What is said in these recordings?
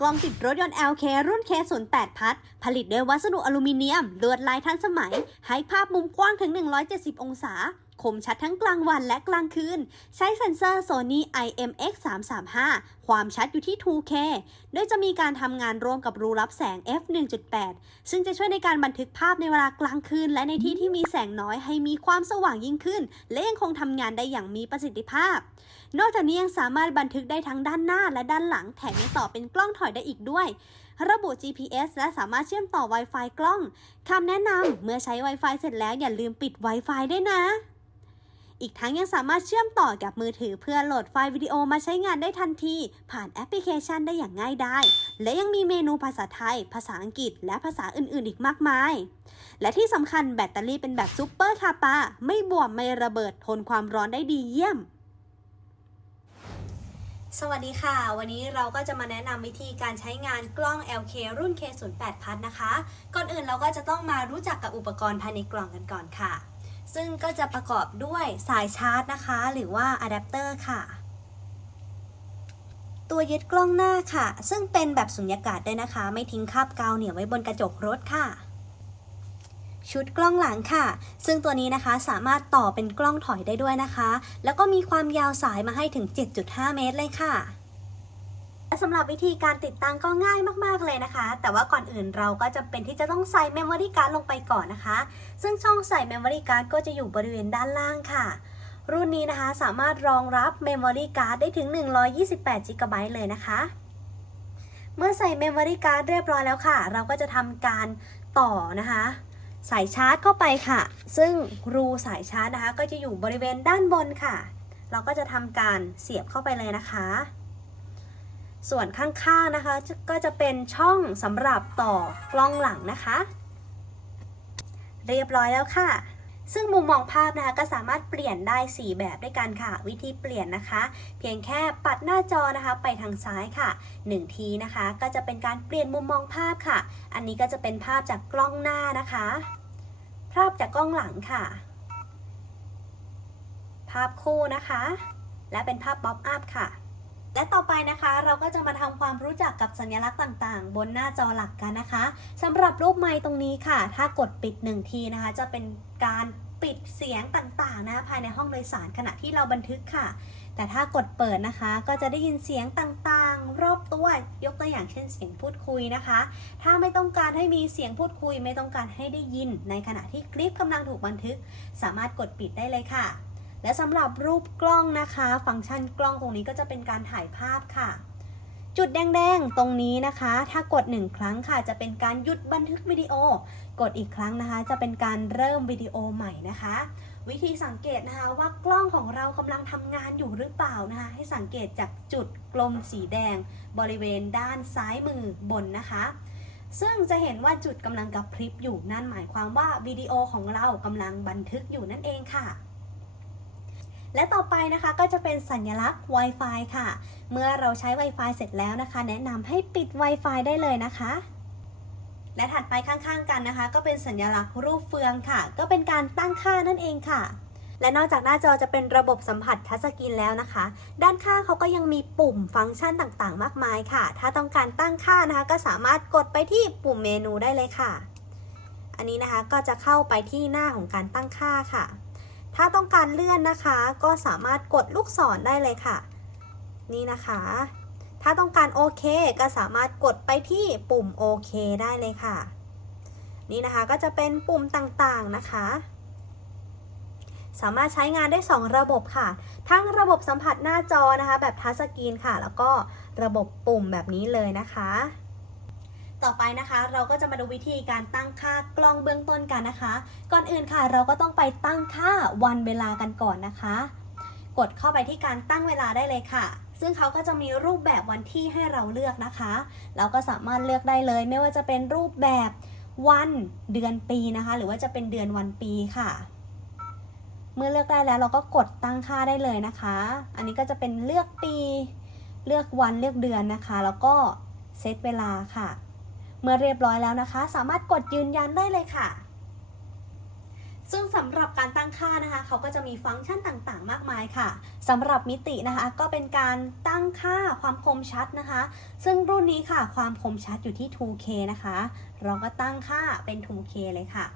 กล้องติดรถยนต์ LK รุ่น K08 พัด ผลิตด้วยวัสดุอลูมิเนียม ลวดลายทันสมัย ให้ภาพมุมกว้างถึง 170 องศา มชัดทั้งกลางวันและกลางคืน ใช้เซ็นเซอร์ Sony IMX 335ความชัดอยู่ที่ 2K โดยจะมีการทำงานร่วมกับรูรับแสง f 1.8ซึ่งจะช่วยในการบันทึกภาพในเวลากลางคืน และในที่ที่มีแสงน้อยให้มีความสว่างยิ่งขึ้น และยังคงทำงานได้อย่างมีประสิทธิภาพ นอกจากนี้ยังสามารถบันทึกได้ทั้งด้านหน้าและด้านหลังแถมยังต่อเป็นกล้องถอยได้อีกด้วยระบุ GPS และสามารถเชื่อมต่อ Wi-Fi กล้อง คำแนะนำเมื่อใช้ Wi-Fi เสร็จแล้วอย่าลืมปิด Wi-Fi ด้วยนะ อีกทั้งยังสามารถเชื่อมต่อกับมือถือเพื่อโหลดไฟล์วิดีโอมาใช้งานได้ทันที ผ่านแอปพลิเคชันได้อย่างง่ายดายและยังมีเมนูภาษาไทย ภาษาอังกฤษ และภาษาอื่นๆ อีกมากมาย และที่สำคัญแบตเตอรี่เป็นแบบซูเปอร์คาปาไม่บวมไม่ระเบิดทนความร้อนได้ดีเยี่ยมสวัสดีค่ะ วันนี้เราก็จะมาแนะนำวิธีการใช้งานกล้อง LK รุ่น K08 พัดนะคะ ก่อนอื่นเราก็จะต้องมารู้จักกับอุปกรณ์ภายในกล่องกันก่อนค่ะ ซึ่งก็จะประกอบด้วยสายชาร์จนะคะ หรือว่าอะแดปเตอร์ค่ะ ตัวยึดกล้องหน้าค่ะ ซึ่งเป็นแบบสุญญากาศด้วยนะคะ ไม่ทิ้งคราบกาวเหนียวไว้บนกระจกรถค่ะ ชุดกล้องหลังค่ะ ซึ่งตัวนี้นะคะสามารถต่อเป็นกล้องถอยได้ด้วยนะคะ แล้วก็มีความยาวสายมาให้ถึง 7.5 เมตรเลยค่ะ และสำหรับวิธีการติดตั้งก็ง่ายมากๆเลยนะคะ แต่ว่าก่อนอื่นเราก็จำเป็นที่จะต้องใส่เมมโมรี่การ์ดลงไปก่อนนะคะ ซึ่งช่องใส่เมมโมรี่การ์ดก็จะอยู่บริเวณด้านล่างค่ะ รุ่นนี้นะคะสามารถรองรับเมมโมรี่การ์ดได้ถึง 128 g b เลยนะคะ เมื่อใส่เมมโมรี่การ์ดเรียบร้อยแล้วค่ะ เราก็จะทำการต่อนะคะสายชาร์จเข้าไปค่ะ ซึ่งรูสายชาร์จนะคะ ก็จะอยู่บริเวณด้านบนค่ะ เราก็จะทำการเสียบเข้าไปเลยนะคะ ส่วนข้างๆนะคะก็จะเป็นช่องสำหรับต่อกล้องหลังนะคะ เรียบร้อยแล้วค่ะ ซึ่งมุมมองภาพนะคะก็สามารถเปลี่ยนได้ 4 แบบด้วยกันค่ะ วิธีเปลี่ยนนะคะ เพียงแค่ปัดหน้าจอนะคะ ไปทางซ้ายค่ะ 1 ทีนะคะ ก็จะเป็นการเปลี่ยนมุมมองภาพค่ะ อันนี้ก็จะเป็นภาพจากกล้องหน้านะคะ ภาพจากกล้องหลังค่ะ ภาพคู่นะคะ และเป็นภาพป๊อปอัพค่ะ และต่อไปนะคะเราก็จะมาทำความรู้จักกับสัญลักษณ์ต่างๆ บนหน้าจอหลักกันนะคะสำหรับรูปไม้ตรงนี้ค่ะ ถ้ากดปิดหนึ่งทีนะคะ จะเป็นการปิดเสียงต่างๆนะคะภายในห้องโดยสารขณะที่เราบันทึกค่ะ แต่ถ้ากดเปิดนะคะ ก็จะได้ยินเสียงต่างๆ รอบตัวยกตัวอย่างเช่นเสียงพูดคุยนะคะ ถ้าไม่ต้องการให้มีเสียงพูดคุย ไม่ต้องการให้ได้ยิน ในขณะที่คลิปกำลังถูกบันทึก สามารถกดปิดได้เลยค่ะ และสำหรับรูปกล้องนะคะ ฟังก์ชันกล้องตรงนี้ก็จะเป็นการถ่ายภาพค่ะ จุดแดงๆ ตรงนี้นะคะ ถ้ากด 1 ครั้งค่ะ จะเป็นการหยุดบันทึกวิดีโอ กดอีกครั้งนะคะ จะเป็นการเริ่มวิดีโอใหม่นะคะ วิธีสังเกตนะคะว่ากล้องของเรากำลังทำงานอยู่หรือเปล่านะคะ ให้สังเกตจากจุดกลมสีแดง บริเวณด้านซ้ายมือบนนะคะซึ่งจะเห็นว่าจุดกำลังกระพริบอยู่นั่นหมายความว่าวิดีโอของเรากำลังบันทึกอยู่นั่นเองค่ะ และต่อไปนะคะก็จะเป็นสัญลักษณ์ Wi-Fi ค่ะ เมื่อเราใช้ Wi-Fi เสร็จแล้วนะคะ แนะนำให้ปิด Wi-Fi ได้เลยนะคะและถัดไปข้างๆกันนะคะ ก็เป็นสัญลักษณ์รูปเฟืองค่ะ ก็เป็นการตั้งค่านั่นเองค่ะ และนอกจากหน้าจอจะเป็นระบบสัมผัสทัชสกรีนแล้วนะคะ ด้านข้างเขาก็ยังมีปุ่มฟังก์ชันต่างๆ มากมายค่ะ ถ้าต้องการตั้งค่านะคะ ก็สามารถกดไปที่ปุ่มเมนูได้เลยค่ะ อันนี้นะคะก็จะเข้าไปที่หน้าของการตั้งค่าค่ะ ถ้าต้องการเลื่อนนะคะ ก็สามารถกดลูกศรได้เลยค่ะ นี่นะคะ ถ้าต้องการโอเคก็สามารถกดไปที่ปุ่มโอเคได้เลยค่ะ นี่นะคะก็จะเป็นปุ่มต่างๆนะคะสามารถใช้งานได้ 2 ระบบค่ะ ทั้งระบบสัมผัสหน้าจอนะคะ แบบทัชสกรีนค่ะ แล้วก็ระบบปุ่มแบบนี้เลยนะคะ ต่อไปนะคะ เราก็จะมาดูวิธีการตั้งค่ากล้องเบื้องต้นกันนะคะ ก่อนอื่นค่ะเราก็ต้องไปตั้งค่าวันเวลากันก่อนนะคะ กดเข้าไปที่การตั้งเวลาได้เลยค่ะ ซึ่งเขาก็จะมีรูปแบบวันที่ให้เราเลือกนะคะ เราก็สามารถเลือกได้เลย ไม่ว่าจะเป็นรูปแบบวันเดือนปีนะคะ หรือว่าจะเป็นเดือนวันปีค่ะ เมื่อเลือกได้แล้วเราก็กดตั้งค่าได้เลยนะคะ อันนี้ก็จะเป็นเลือกปี เลือกวันเลือกเดือนนะคะ แล้วก็เซตเวลาค่ะ มื่อเรียบร้อยแล้วนะคะ สามารถกดยืนยันได้เลยค่ะ ซึ่งสำหรับการตั้งค่านะคะ เขาก็จะมีฟังก์ชันต่างๆ มากมายค่ะสำหรับมิตินะคะ ก็เป็นการตั้งค่าความคมชัดนะคะ ซึ่งรุ่นนี้ค่ะ ความคมชัดอยู่ที่ 2K นะคะ เราก็ตั้งค่าเป็น 2K เลยค่ะ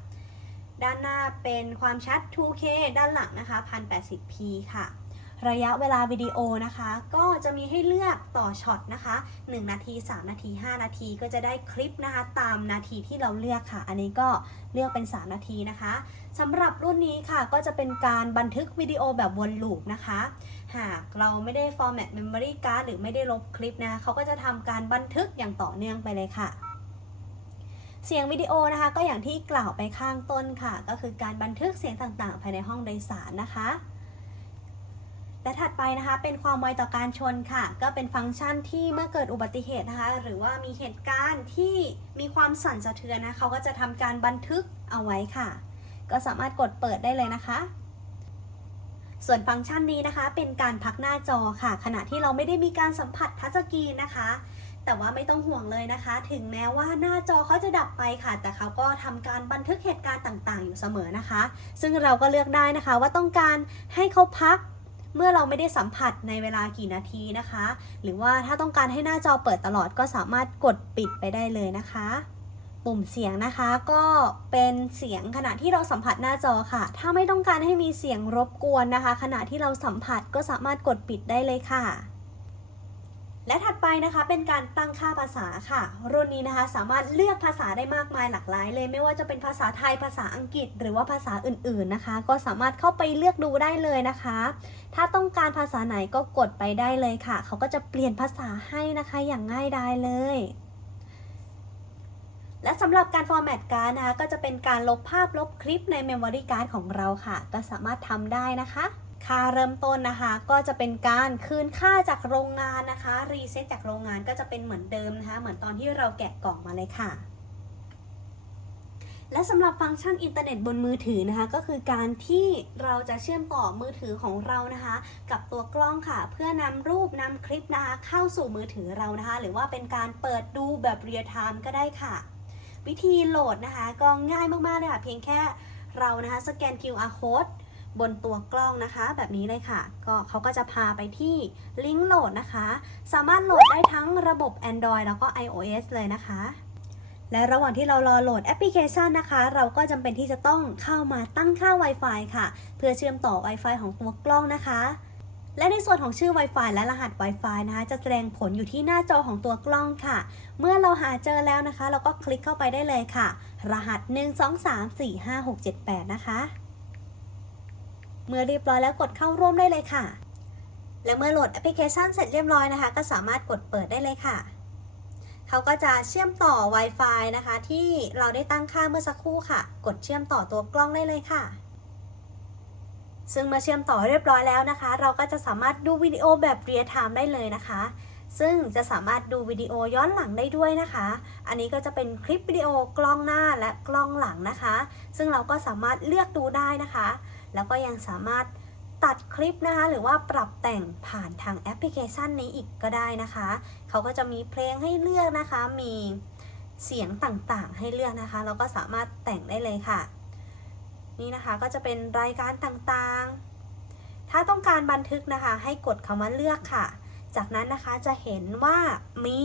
ด้านหน้าเป็นความชัด 2K ด้านหลังนะคะ 1080p ค่ะ ระยะเวลาวิดีโอนะคะ ก็จะมีให้เลือกต่อช็อตนะคะ 1 นาที 3 นาที 5 นาทีก็จะได้คลิปนะคะ ตามนาทีที่เราเลือกค่ะ อันนี้ก็เลือกเป็น 3 นาทีนะคะสำหรับรุ่นนี้ค่ะก็จะเป็นการบันทึกวิดีโอแบบวนลูปนะคะ หากเราไม่ได้ format memory card หรือไม่ได้ลบคลิปนะคะเขาก็จะทำการบันทึกอย่างต่อเนื่องไปเลยค่ะเสียงวิดีโอนะคะก็อย่างที่กล่าวไปข้างต้นค่ะ ก็คือการบันทึกเสียงต่างๆ ภายในห้องโดยสารนะคะ และถัดไปนะคะเป็นความไวต่อการชนค่ะ ก็เป็นฟังก์ชันที่เมื่อเกิดอุบัติเหตุนะคะ หรือว่ามีเหตุการณ์ที่มีความสั่นสะเทือนนะเขาก็จะทำการบันทึกเอาไว้ค่ะ ก็สามารถกดเปิดได้เลยนะคะ ส่วนฟังก์ชันนี้นะคะ เป็นการพักหน้าจอค่ะ ขณะที่เราไม่ได้มีการสัมผัสทัชสกรีนนะคะ แต่ว่าไม่ต้องห่วงเลยนะคะ ถึงแม้ว่าหน้าจอเขาจะดับไปค่ะ แต่เขาก็ทำการบันทึกเหตุการณ์ต่างๆ อยู่เสมอนะคะ ซึ่งเราก็เลือกได้นะคะว่าต้องการให้เขาพัก เมื่อเราไม่ได้สัมผัสในเวลากี่นาทีนะคะ หรือว่าถ้าต้องการให้หน้าจอเปิดตลอดก็สามารถกดปิดไปได้เลยนะคะ ปุ่มเสียงนะคะก็เป็นเสียงขณะที่เราสัมผัสหน้าจอค่ะ ถ้าไม่ต้องการให้มีเสียงรบกวนนะคะ ขณะที่เราสัมผัสก็สามารถกดปิดได้เลยค่ะ และถัดไปนะคะเป็นการตั้งค่าภาษาค่ะ รุ่นนี้นะคะสามารถเลือกภาษาได้มากมายหลากหลายเลย ไม่ว่าจะเป็นภาษาไทยภาษาอังกฤษ หรือว่าภาษาอื่นๆนะคะ ก็สามารถเข้าไปเลือกดูได้เลยนะคะ ถ้าต้องการภาษาไหนก็กดไปได้เลยค่ะ เขาก็จะเปลี่ยนภาษาให้นะคะอย่างง่ายดายเลยและสำหรับการ format การ์ดนะคะก็จะเป็นการลบภาพลบคลิปใน memory card ของเราค่ะ ก็สามารถทำได้นะคะ ค่าเริ่มต้นนะคะก็จะเป็นการคืนค่าจากโรงงานนะคะรีเซ็ตจากโรงงานก็จะเป็นเหมือนเดิมนะคะ เหมือนตอนที่เราแกะกล่องมาเลยค่ะและสำหรับฟังก์ชันอินเทอร์เน็ตบนมือถือนะคะ ก็คือการที่เราจะเชื่อมต่อมือถือของเรานะคะ กับตัวกล้องค่ะ เพื่อนำรูปนำคลิปนะคะเข้าสู่มือถือเรานะคะ หรือว่าเป็นการเปิดดูแบบเรียลไทม์ก็ได้ค่ะ วิธีโหลดนะคะ ก็ง่ายมากๆเลยค่ะ เพียงแค่เรานะคะสแกน QR code บนตัวกล้องนะคะ แบบนี้เลยค่ะ ก็เขาก็จะพาไปที่ลิงก์โหลดนะคะ สามารถโหลดได้ทั้งระบบ Android แล้วก็ iOS เลยนะคะและระหว่างที่เรารอโหลดแอปพลิเคชันนะคะ เราก็จำเป็นที่จะต้องเข้ามาตั้งค่า Wi-Fi ค่ะ เพื่อเชื่อมต่อ Wi-Fi ของตัวกล้องนะคะ และในส่วนของชื่อ Wi-Fi และรหัส Wi-Fi นะคะ จะแสดงผลอยู่ที่หน้าจอของตัวกล้องค่ะ เมื่อเราหาเจอแล้วนะคะ เราก็คลิกเข้าไปได้เลยค่ะ รหัส 1 2 3 4 5 6 7 8 นะคะ เมื่อเรียบร้อยแล้วกดเข้าร่วมได้เลยค่ะ และเมื่อโหลดแอปพลิเคชันเสร็จเรียบร้อยนะคะ ก็สามารถกดเปิดได้เลยค่ะ เขาก็จะเชื่อมต่อ Wi-Fi นะคะ ที่เราได้ตั้งค่าเมื่อสักครู่ค่ะ กดเชื่อมต่อตัวกล้องได้เลยค่ะ ซึ่งเมื่อเชื่อมต่อเรียบร้อยแล้วนะคะ เราก็จะสามารถดูวิดีโอแบบเรียลไทม์ได้เลยนะคะซึ่งจะสามารถดูวิดีโอย้อนหลังได้ด้วยนะคะ อันนี้ก็จะเป็นคลิปวิดีโอกล้องหน้าและกล้องหลังนะคะ ซึ่งเราก็สามารถเลือกดูได้นะคะ แล้วก็ยังสามารถตัดคลิปนะคะ หรือว่าปรับแต่งผ่านทางแอปพลิเคชันนี้อีกก็ได้นะคะ เขาก็จะมีเพลงให้เลือกนะคะ มีเสียงต่างๆให้เลือกนะคะ เราก็สามารถแต่งได้เลยค่ะ นี่นะคะก็จะเป็นรายการต่างๆ ถ้าต้องการบันทึกนะคะ ให้กดคำว่าเลือกค่ะ จากนั้นนะคะจะเห็นว่ามี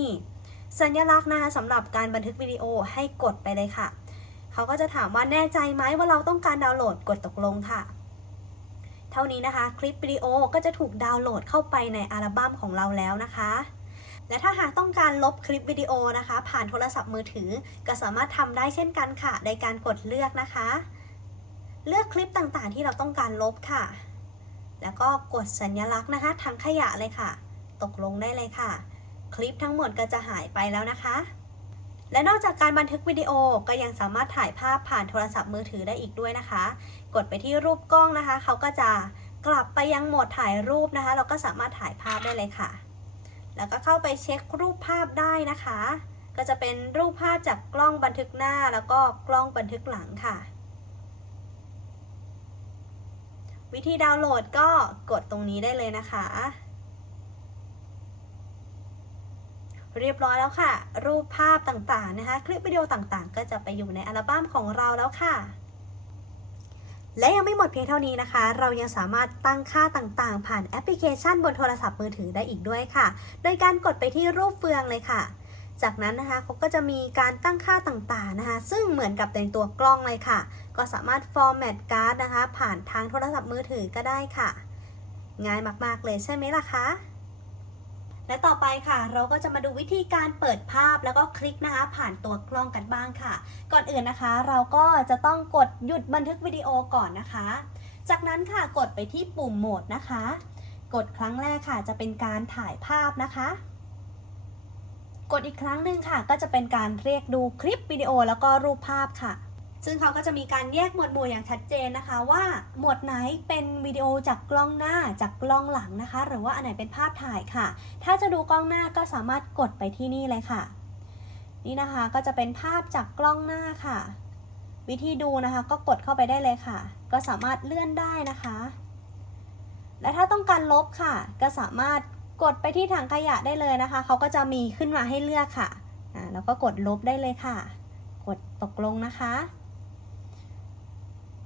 สัญลักษณ์นะคะสำหรับการบันทึกวิดีโอให้กดไปเลยค่ะ เขาก็จะถามว่าแน่ใจไหมว่าเราต้องการดาวน์โหลดกดตกลงค่ะ เท่านี้นะคะ คลิปวิดีโอก็จะถูกดาวน์โหลดเข้าไปในอัลบั้มของเราแล้วนะคะ และถ้าหากต้องการลบคลิปวิดีโอนะคะ ผ่านโทรศัพท์มือถือ ก็สามารถทำได้เช่นกันค่ะ ในการกดเลือกนะคะ เลือกคลิปต่างๆ ที่เราต้องการลบค่ะ แล้วก็กดสัญลักษณ์นะคะทางขยะเลยค่ะ ตกลงได้เลยค่ะ คลิปทั้งหมดก็จะหายไปแล้วนะคะ และนอกจากการบันทึกวิดีโอก็ยังสามารถถ่ายภาพผ่านโทรศัพท์มือถือได้อีกด้วยนะคะ กดไปที่รูปกล้องนะคะ เขาก็จะกลับไปยังโหมดถ่ายรูปนะคะ เราก็สามารถถ่ายภาพได้เลยค่ะ แล้วก็เข้าไปเช็ครูปภาพได้นะคะ ก็จะเป็นรูปภาพจากกล้องบันทึกหน้าแล้วก็กล้องบันทึกหลังค่ะ วิธีดาวน์โหลดก็กดตรงนี้ได้เลยนะคะ เรียบร้อยแล้วค่ะ รูปภาพต่างๆนะคะ คลิปวิดีโอต่างๆ ก็จะไปอยู่ในอัลบั้มของเราแล้วค่ะ และยังไม่หมดเพียงเท่านี้นะคะ เรายังสามารถตั้งค่าต่างๆ ผ่านแอปพลิเคชันบนโทรศัพท์มือถือได้อีกด้วยค่ะ โดยการกดไปที่รูปเฟืองเลยค่ะ จากนั้นนะคะเขาก็จะมีการตั้งค่าต่างๆนะคะ ซึ่งเหมือนกับในตัวกล้องเลยค่ะ ก็สามารถ format card นะคะ ผ่านทางโทรศัพท์มือถือก็ได้ค่ะ ง่ายมากๆเลยใช่ไหมล่ะคะ และต่อไปค่ะ เราก็จะมาดูวิธีการเปิดภาพแล้วก็คลิกนะคะ ผ่านตัวกล้องกันบ้างค่ะ ก่อนอื่นนะคะ เราก็จะต้องกดหยุดบันทึกวิดีโอก่อนนะคะ จากนั้นค่ะกดไปที่ปุ่มโหมดนะคะ กดครั้งแรกค่ะ จะเป็นการถ่ายภาพนะคะ กดอีกครั้งหนึ่งค่ะ ก็จะเป็นการเรียกดูคลิปวิดีโอแล้วก็รูปภาพค่ะ ซึ่งเขาก็จะมีการแยกหมวดหมู่อย่างชัดเจนนะคะว่าหมวดไหนเป็นวิดีโอจากกล้องหน้าจากกล้องหลังนะคะ หรือว่าอันไหนเป็นภาพถ่ายค่ะ ถ้าจะดูกล้องหน้าก็สามารถกดไปที่นี่เลยค่ะ นี่นะคะก็จะเป็นภาพจากกล้องหน้าค่ะ วิธีดูนะคะก็กดเข้าไปได้เลยค่ะ ก็สามารถเลื่อนได้นะคะ และถ้าต้องการลบค่ะ ก็สามารถกดไปที่ถังขยะได้เลยนะคะ เขาก็จะมีขึ้นมาให้เลือกค่ะอ่าแล้วก็กดลบได้เลยค่ะ กดตกลงนะคะ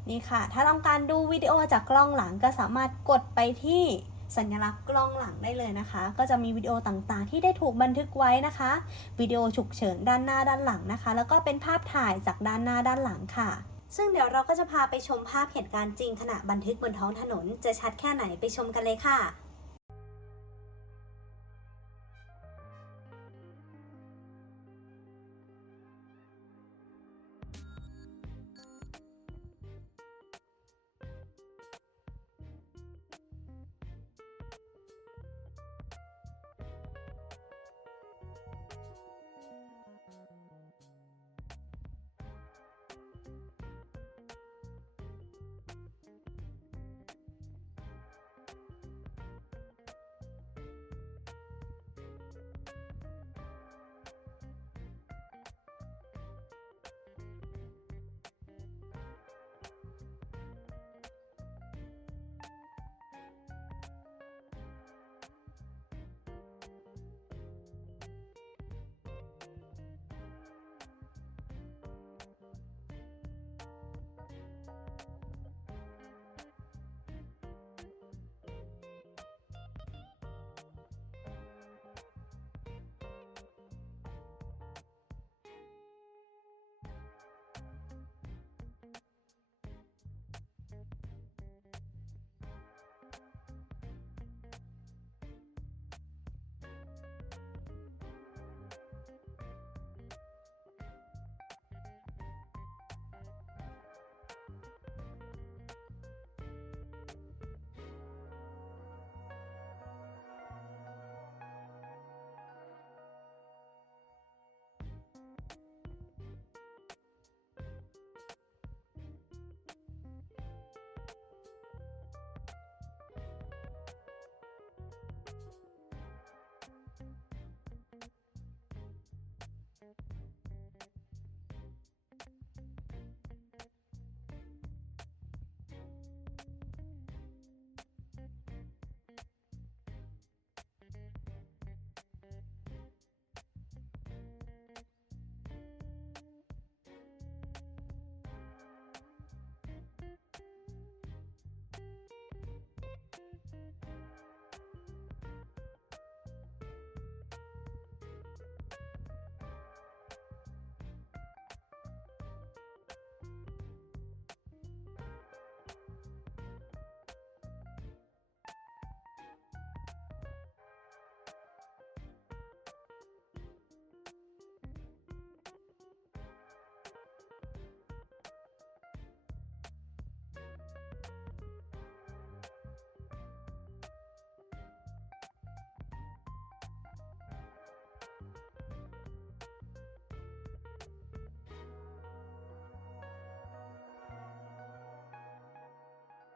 นี่ค่ะ ถ้าต้องการดูวิดีโอจากกล้องหลังก็สามารถกดไปที่สัญลักษณ์กล้องหลังได้เลยนะคะ ก็จะมีวิดีโอต่างๆ ที่ได้ถูกบันทึกไว้นะคะ วิดีโอฉุกเฉินด้านหน้าด้านหลังนะคะ แล้วก็เป็นภาพถ่ายจากด้านหน้าด้านหลังค่ะ ซึ่งเดี๋ยวเราก็จะพาไปชมภาพเหตุการณ์จริงขณะบันทึกบนท้องถนน จะชัดแค่ไหนไปชมกันเลยค่ะ